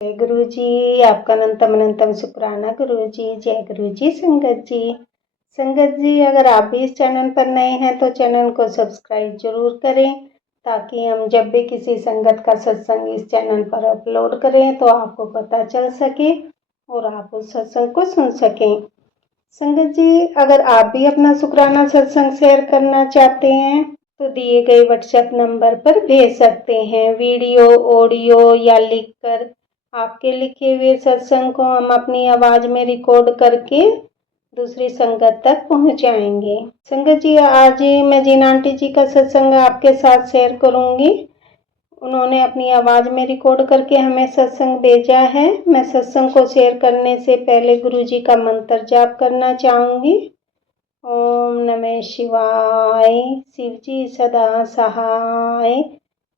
जय गुरु जी। आपका अनंतम अनंतम शुक्राना गुरु जी। जय गुरु जी। संगत जी, अगर आप भी इस चैनल पर नए हैं तो चैनल को सब्सक्राइब जरूर करें, ताकि हम जब भी किसी संगत का सत्संग इस चैनल पर अपलोड करें तो आपको पता चल सके और आप उस सत्संग को सुन सकें। संगत जी, अगर आप भी अपना शुक्राना सत्संग शेयर करना चाहते हैं तो दिए गए व्हाट्सएप नंबर पर भेज सकते हैं। वीडियो, ऑडियो या लिखकर आपके लिखे हुए सत्संग को हम अपनी आवाज में रिकॉर्ड करके दूसरी संगत तक पहुंचाएंगे। संगत जी, आज मैं जिन आंटी जी का सत्संग आपके साथ शेयर करूंगी, उन्होंने अपनी आवाज में रिकॉर्ड करके हमें सत्संग भेजा है। मैं सत्संग को शेयर करने से पहले गुरु जी का मंत्र जाप करना चाहूंगी। ओम नमः शिवाय, शिव जी सदा सहाय।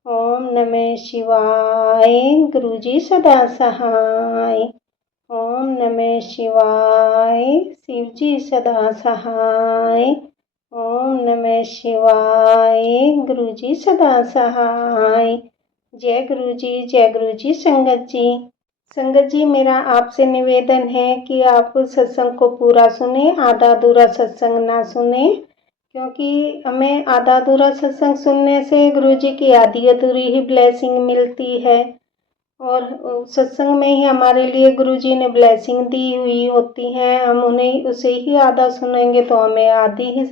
ओम नमः शिवाय, गुरु जी सदा सहाय। ओम नमः शिवाय, शिव जी सदा सहाय। ओम नमः शिवाय, गुरु जी सदा सहाय। जय गुरु जी। जय गुरु जी। संगत जी, मेरा आपसे निवेदन है कि आप सत्संग को पूरा सुने, आधा अधूरा सत्संग ना सुने, क्योंकि हमें आधा अधूरा सत्संग सुनने से गुरु जी की आधी अधूरी ही ब्लेसिंग मिलती है, और सत्संग में ही हमारे लिए गुरु जी ने ब्लेसिंग दी हुई होती है। हम उन्हें उसे ही आधा सुनेंगे तो हमें आधी ही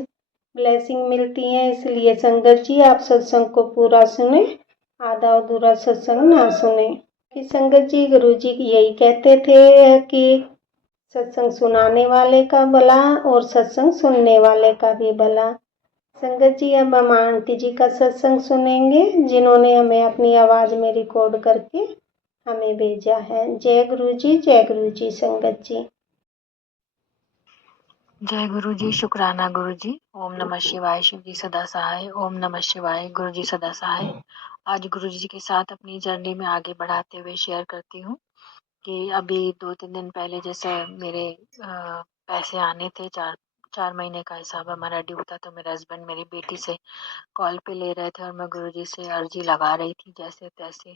ब्लेसिंग मिलती है। इसलिए संगत जी, आप सत्संग को पूरा सुने, आधा अधूरा सत्संग ना सुने। कि संगत जी, गुरु जी यही कहते थे कि सत्संग सुनाने वाले का भला और सत्संग सुनने वाले का भी भला। संगत जी, अब हम आंटी जी का सत्संग सुनेंगे, जिन्होंने हमें अपनी आवाज में रिकॉर्ड करके हमें भेजा है। जय गुरु जी। जय गुरु जी। संगत जी, जय गुरु जी। शुक्राना गुरु जी। ओम नमः शिवाय, शिव जी सदा सहाय। ओम नमः शिवाय, गुरु जी सदा सहाय। आज गुरु जी के साथ अपनी जर्नी में आगे बढ़ाते हुए शेयर करती हूँ कि अभी 2-3 दिन पहले जैसे मेरे पैसे आने थे, 4 महीने का हिसाब हमारा ड्यू था, तो मेरे हस्बैंड मेरी बेटी से कॉल पे ले रहे थे और मैं गुरु जी से अर्जी लगा रही थी जैसे तैसे।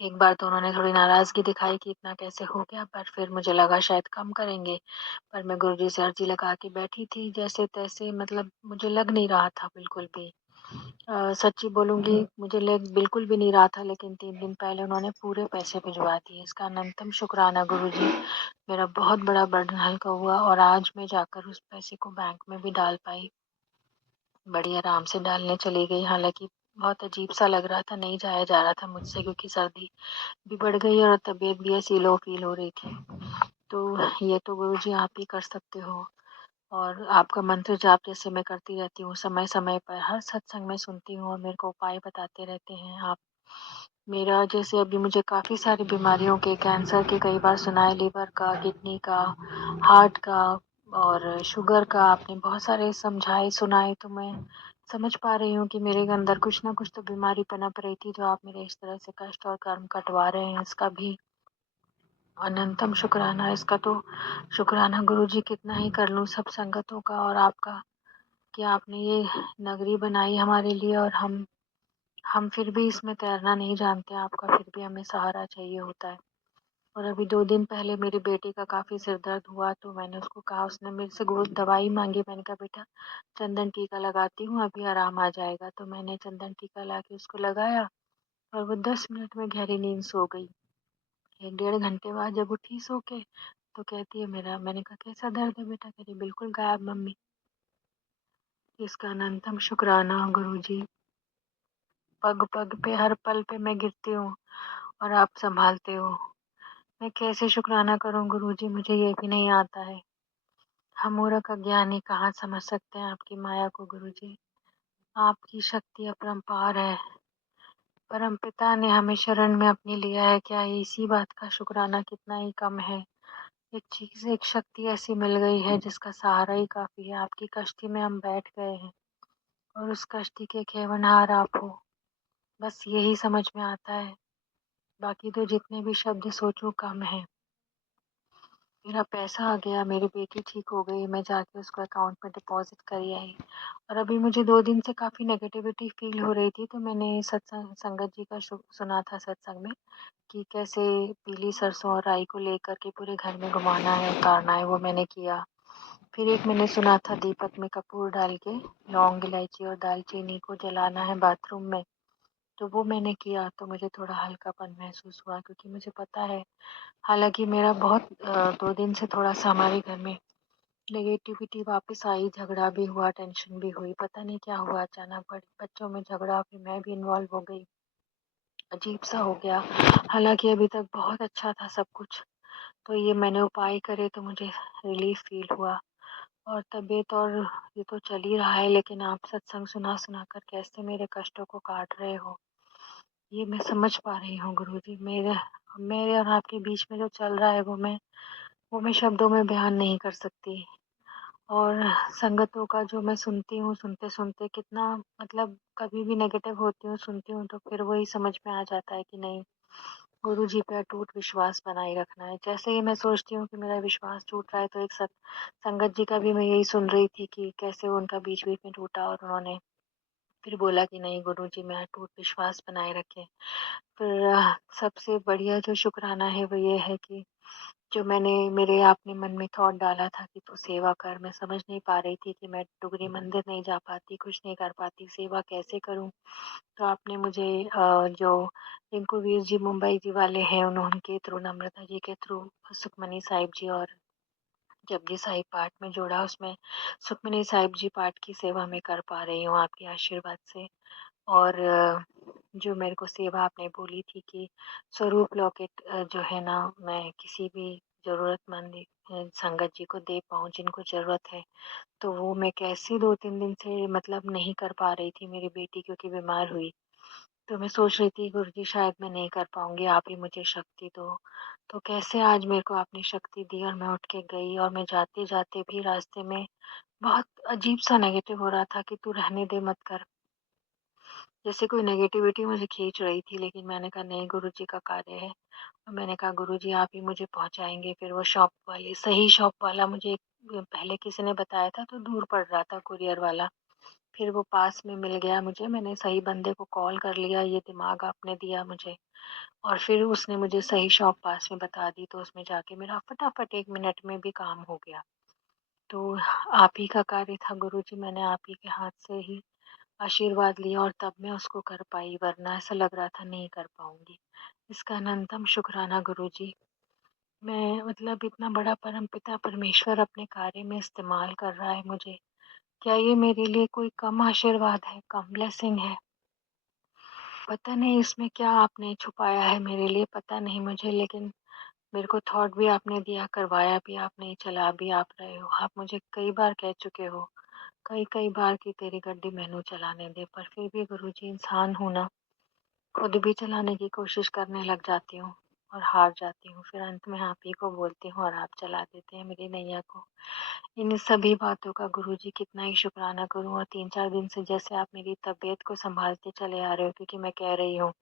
एक बार तो उन्होंने थोड़ी नाराजगी दिखाई कि इतना कैसे हो गया, पर फिर मुझे लगा शायद कम करेंगे, पर मैं गुरुजी से अर्जी लगा के बैठी थी जैसे तैसे। मतलब मुझे लग नहीं रहा था बिल्कुल भी, सच्ची बोलूंगी मुझे लग बिल्कुल भी नहीं रहा था, लेकिन 3 दिन पहले उन्होंने पूरे पैसे भिजवा दिए। इसका अनंतम शुक्राना गुरुजी। मेरा बहुत बड़ा बर्डन हल्का हुआ और आज मैं जाकर उस पैसे को बैंक में भी डाल पाई। बड़ी आराम से डालने चली गई, हालांकि बहुत अजीब सा लग रहा था, नहीं जाया जा रहा था मुझसे, क्योंकि सर्दी भी बढ़ गई और तबीयत भी ऐसी लो फील हो रही थी। तो ये तो गुरुजी आप ही कर सकते हो, और आपका मंत्र जाप जैसे मैं करती रहती हूँ, समय समय पर हर सत्संग में सुनती हूँ और मेरे को उपाय बताते रहते हैं आप। मेरा जैसे अभी मुझे काफ़ी सारी बीमारियों के, कैंसर के कई बार सुना है, लिवर का, किडनी का, हार्ट का और शुगर का, आपने बहुत सारे समझाए सुनाए, तो मैं समझ पा रही हूँ कि मेरे अंदर कुछ ना कुछ तो बीमारी पनप रही थी, जो आप मेरे इस तरह से कष्ट और कर्म कटवा रहे हैं, इसका भी अनंतम शुक्राना। इसका तो शुक्राना गुरुजी कितना ही कर लूँ सब संगतों का और आपका, कि आपने ये नगरी बनाई हमारे लिए, और हम फिर भी इसमें तैरना नहीं जानते, आपका फिर भी हमें सहारा चाहिए होता है। और अभी 2 दिन पहले मेरी बेटी का काफ़ी सिर दर्द हुआ, तो मैंने उसको कहा, उसने मेरे से दवाई मांगी, मैंने कहा बेटा चंदन टीका लगाती हूँ, अभी आराम आ जाएगा। तो मैंने चंदन टीका ला के उसको लगाया और वो 10 मिनट में गहरी नींद सो गई। 1-1.5 घंटे बाद जब उठी सो के, तो कहती है मेरा, मैंने कहा कैसा दर्द है बेटा, कहती बिल्कुल गायब मम्मी। इसका अनंतम शुक्राना गुरुजी। पग पग पे, हर पल पे मैं गिरती हूँ और आप संभालते हो। मैं कैसे शुक्राना करूँ गुरुजी, मुझे ये भी नहीं आता है। हम मूर्ख अज्ञानी कहाँ समझ सकते हैं आपकी माया को गुरुजी। आपकी शक्ति अपरंपार है, परम पिता ने हमें शरण में अपनी लिया है, क्या इसी बात का शुक्राना कितना ही कम है। एक चीज, एक शक्ति ऐसी मिल गई है जिसका सहारा ही काफी है। आपकी कश्ती में हम बैठ गए हैं और उस कश्ती के खेवनहार आप हो, बस यही समझ में आता है, बाकी तो जितने भी शब्द सोचो कम है। मेरा पैसा आ गया, मेरी बेटी ठीक हो गई, मैं जाके उसको अकाउंट में डिपॉज़िट करी आई। और अभी मुझे 2 दिन से काफ़ी नेगेटिविटी फ़ील हो रही थी, तो मैंने सत्संग संगत जी का सुना था सत्संग में कि कैसे पीली सरसों और राई को लेकर के पूरे घर में घुमाना है, उतारना है, वो मैंने किया। फिर एक मैंने सुना था दीपक में कपूर डाल के लौंग, इलायची और दालचीनी को जलाना है बाथरूम में, तो वो मैंने किया, तो मुझे थोड़ा हल्कापन महसूस हुआ क्योंकि मुझे पता है, हालाँकि मेरा बहुत 2 दिन से थोड़ा-सा हमारे घर में नेगेटिविटी वापस आई, झगड़ा भी हुआ, टेंशन भी हुई, पता नहीं क्या हुआ अचानक बच्चों में झगड़ा, फिर मैं भी इन्वॉल्व हो गई, अजीब-सा हो गया। हालाँकि अभी तक बहुत अच्छा था सब कुछ, तो ये मैंने उपाय करे तो मुझे रिलीफ़ फ़ील हुआ। और तबीयत और ये तो चल ही रहा है, लेकिन आप सत्संग सुना-सुना कर कैसे मेरे कष्टों को काट रहे हो, ये मैं समझ पा रही हूँ गुरुजी। मेरे मेरे और आपके बीच में जो चल रहा है वो मैं शब्दों में बयान नहीं कर सकती। और संगतों का जो मैं सुनती हूँ, सुनते-सुनते कितना मतलब कभी भी नेगेटिव होती हूँ, सुनती हूँ तो फिर वही समझ में आ जाता है कि नहीं, गुरुजी पे अटूट विश्वास बनाए रखना है। जैसे ही मैं सोचती हूँ कि मेरा विश्वास टूट रहा है, तो एक संगत जी का भी मैं यही सुन रही थी कि कैसे उनका बीच-बीच में टूटा और उन्होंने फिर बोला कि नहीं गुरुजी में अटूट विश्वास बनाए रखें। फिर सबसे बढ़िया जो शुक्राना है वो ये है कि जो मेरे आपने मन में थॉट डाला था कि तू सेवा कर, मैं समझ नहीं पा रही थी कि मैं डुगरी मंदिर नहीं जा पाती, कुछ नहीं कर पाती, सेवा कैसे करूँ? तो आपने मुझे जो रिंकू वीर जी मुंबई जी वाले हैं, उनके थ्रू, नम्रता जी के थ्रू, सुखमनी साहिब जी और जपजी साहिब पाठ में जोड़ा, उसमें सुखमनी साहिब जी पाठ की सेवा मैं कर पा रही हूँ आपके आशीर्वाद से। और जो मेरे को सेवा आपने बोली थी कि स्वरूप लॉकेट जो है ना, मैं किसी भी ज़रूरतमंद संगत जी को दे पाऊँ जिनको ज़रूरत है, तो वो मैं कैसे 2-3 दिन से मतलब नहीं कर पा रही थी, मेरी बेटी क्योंकि बीमार हुई। तो मैं सोच रही थी गुरुजी शायद मैं नहीं कर पाऊँगी, आप ही मुझे शक्ति दो। तो कैसे आज मेरे को आपने शक्ति दी और मैं उठ के गई, और मैं जाते-जाते भी रास्ते में बहुत अजीब-सा नेगेटिव हो रहा था कि तू रहने दे, मत कर। जैसे कोई नेगेटिविटी मुझे खींच रही थी, लेकिन मैंने कहा नहीं, गुरुजी का कार्य है। और मैंने कहा गुरुजी आप ही मुझे पहुँचाएँगे। फिर वो शॉप वाले, सही शॉप वाला, मुझे पहले किसी ने बताया था तो दूर पड़ रहा था कुरियर वाला। फिर वो पास में मिल गया मुझे, मैंने सही बंदे को कॉल कर लिया, ये दिमाग आपने दिया मुझे। और फिर उसने मुझे सही शॉप पास में बता दी, तो उसमें जाके मेरा फटाफट 1 मिनट में भी काम हो गया। तो आप ही का कार्य था गुरुजी, मैंने आप ही के हाथ से ही आशीर्वाद लिया और तब मैं उसको कर पाई, वरना ऐसा लग रहा था नहीं कर पाऊँगी। इसका अनंतम शुक्राना गुरुजी। मैं मतलब इतना बड़ा परमपिता परमेश्वर अपने कार्य में इस्तेमाल कर रहा है मुझे। क्या ये मेरे लिए कोई कम आशीर्वाद है, कम ब्लेसिंग है? पता नहीं इसमें क्या आपने छुपाया है मेरे लिए, पता नहीं मुझे, लेकिन मेरे को थॉट भी आपने दिया, करवाया भी आपने, चला भी आप रहे हो। आप मुझे कई बार कह चुके हो, कई-कई बार कि तेरी गड्डी मैनू चलाने दे, पर फिर भी गुरुजी इंसान हूँ ना, खुद भी चलाने की कोशिश करने लग जाती हूँ और हार जाती हूँ। फिर अंत में आप ही को बोलती हूँ और आप चला देते हैं मेरी नैया को। इन सभी बातों का गुरुजी कितना ही शुक्राना करूँ, और 3-4 दिन से जैसे आप मेरी तबीयत को सँभालते चले आ रहे हो, क्योंकि मैं कह रही हूँ,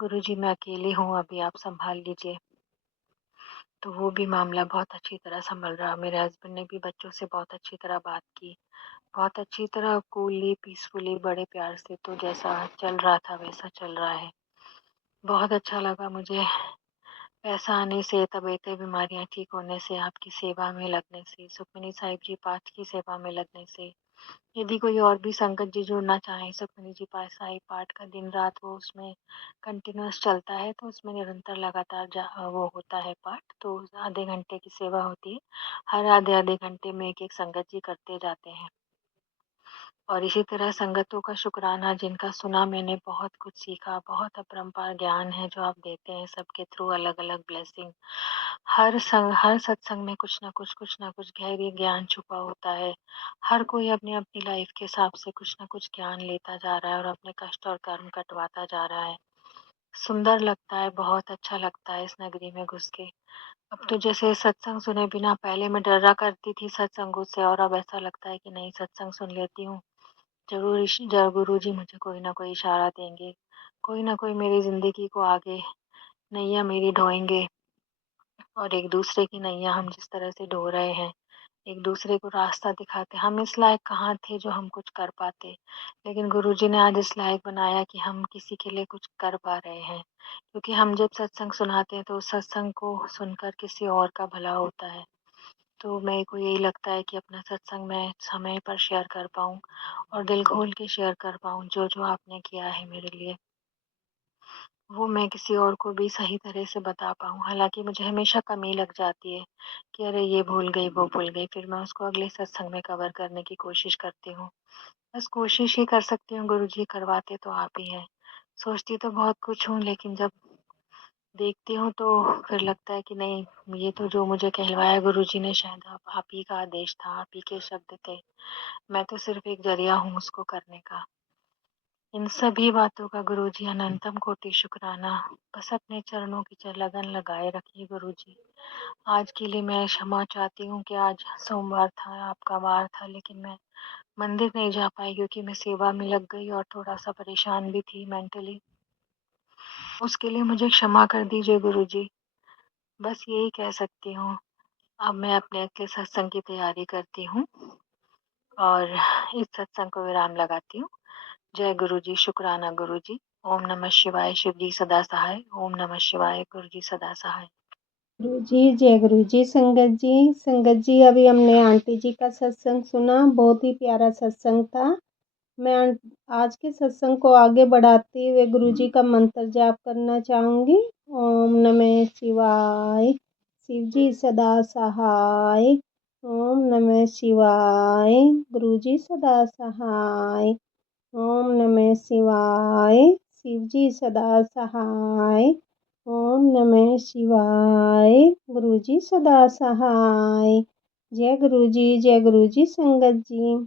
गुरुजी मैं अकेली हूँ, अभी आप सँभाल लीजिए। तो वो भी मामला बहुत अच्छी तरह सँभल रहा। मेरे हस्बैंड ने भी बच्चों से बहुत अच्छी तरह बात की। बहुत अच्छी तरह कूलली, पीसफुली, बड़े प्यार से, तो जैसा चल रहा था वैसा चल रहा है। बहुत अच्छा लगा मुझे, पैसा आने से, तबीयतें, बीमारियाँ ठीक होने से, आपकी सेवा में लगने से, सुखमनी साहिब जी पाठ की सेवा में लगने से। यदि कोई और भी संगत जी जुड़ना चाहें सुखमनी जी साहिब पाठ का, दिन-रात वो उसमें कंटिन्यूअस चलता है, तो उसमें निरंतर लगातार वो होता है पाठ, तो आधे घंटे की सेवा होती है। हर आधे-आधे घंटे में एक-एक संगत जी करते जाते हैं। और इसी तरह संगतों का शुक्राना, जिनका सुना मैंने, बहुत कुछ सीखा, बहुत अपरंपार ज्ञान है जो आप देते हैं सबके थ्रू, अलग-अलग ब्लेसिंग। हर सत्संग में कुछ ना कुछ गहरी ज्ञान छुपा होता है। हर कोई अपनी-अपनी लाइफ के हिसाब से कुछ ना कुछ ज्ञान लेता जा रहा है और अपने कष्ट और कर्म कटवाता जा रहा है। सुंदर लगता है, बहुत अच्छा लगता है इस नगरी में घुस के। अब तो जैसे सत्संग सुने बिना, पहले मैं डरा करती थी सत्संगों से, और अब ऐसा लगता है कि नहीं, सत्संग सुन लेती हूँ, ज़रूर गुरुजी मुझे कोई ना कोई इशारा देंगे, कोई ना कोई मेरी ज़िंदगी को आगे नैया मेरी ढोएँगे। और एक दूसरे की नैया हम जिस तरह से ढो रहे हैं, एक दूसरे को रास्ता दिखाते, हम इस लायक कहाँ थे जो हम कुछ कर पाते, लेकिन गुरुजी ने आज इस लायक बनाया कि हम किसी के लिए कुछ कर पा रहे हैं। क्योंकि हम जब सत्संग सुनाते हैं तो उस सत्संग को सुनकर किसी और का भला होता है। तो मेरे को यही लगता है कि अपना सत्संग मैं समय पर शेयर कर पाऊँ और दिल खोल के शेयर कर पाऊँ, जो आपने किया है मेरे लिए, वो मैं किसी और को भी सही तरह से बता पाऊँ। हालाँकि मुझे हमेशा कमी लग जाती है कि अरे ये भूल गई, वो भूल गई, फिर मैं उसको अगले सत्संग में कवर करने की कोशिश करती हूँ। बस कोशिश ही कर सकती हूँ, गुरुजी करवाते तो आप ही हैं। सोचती तो बहुत कुछ हूँ, लेकिन जब देखती हूँ तो फिर लगता है कि नहीं, ये तो जो मुझे कहलवाया गुरुजी ने शायद आप ही का आदेश था, आप ही के शब्द थे। मैं तो सिर्फ़ एक ज़रिया हूँ उसको करने का। इन सभी बातों का गुरुजी अनंतम कोटि शुक्राना। बस अपने चरणों की लगन लगाए रखिए गुरुजी। आज के लिए मैं क्षमा चाहती हूँ कि आज सोमवार था, आपका वार था, लेकिन मैं मंदिर नहीं जा पाई क्योंकि मैं सेवा में लग गई और थोड़ा-सा परेशान भी थी मेंटली। उसके लिए मुझे क्षमा कर दीजिए गुरुजी। बस यही कह सकती हूँ। अब मैं अपने अगले सत्संग की तैयारी करती हूँ और इस सत्संग को विराम लगाती हूँ। जय गुरुजी, शुक्राना गुरुजी। ओम नमः शिवाय, शिव जी सदा सहाय। ओम नमः शिवाय, गुरुजी सदा सहाय। गुरु जी, जय गुरु जी। संगत जी अभी हमने आंटी जी का सत्संग सुना, बहुत ही प्यारा सत्संग था। मैं आज के सत्संग को आगे बढ़ाते हुए गुरु जी का मंत्र जाप करना चाहूँगी। ओम नमः शिवाय, शिव जी सदा सहाय। ओम नमः शिवाय, गुरु जी सदा सहाय। ओम नमः शिवाय, शिव जी सदा सहाय। ओम नमः शिवाय, गुरु जी सदा सहाय। जय गुरु जी, जय गुरु जी। संगत जी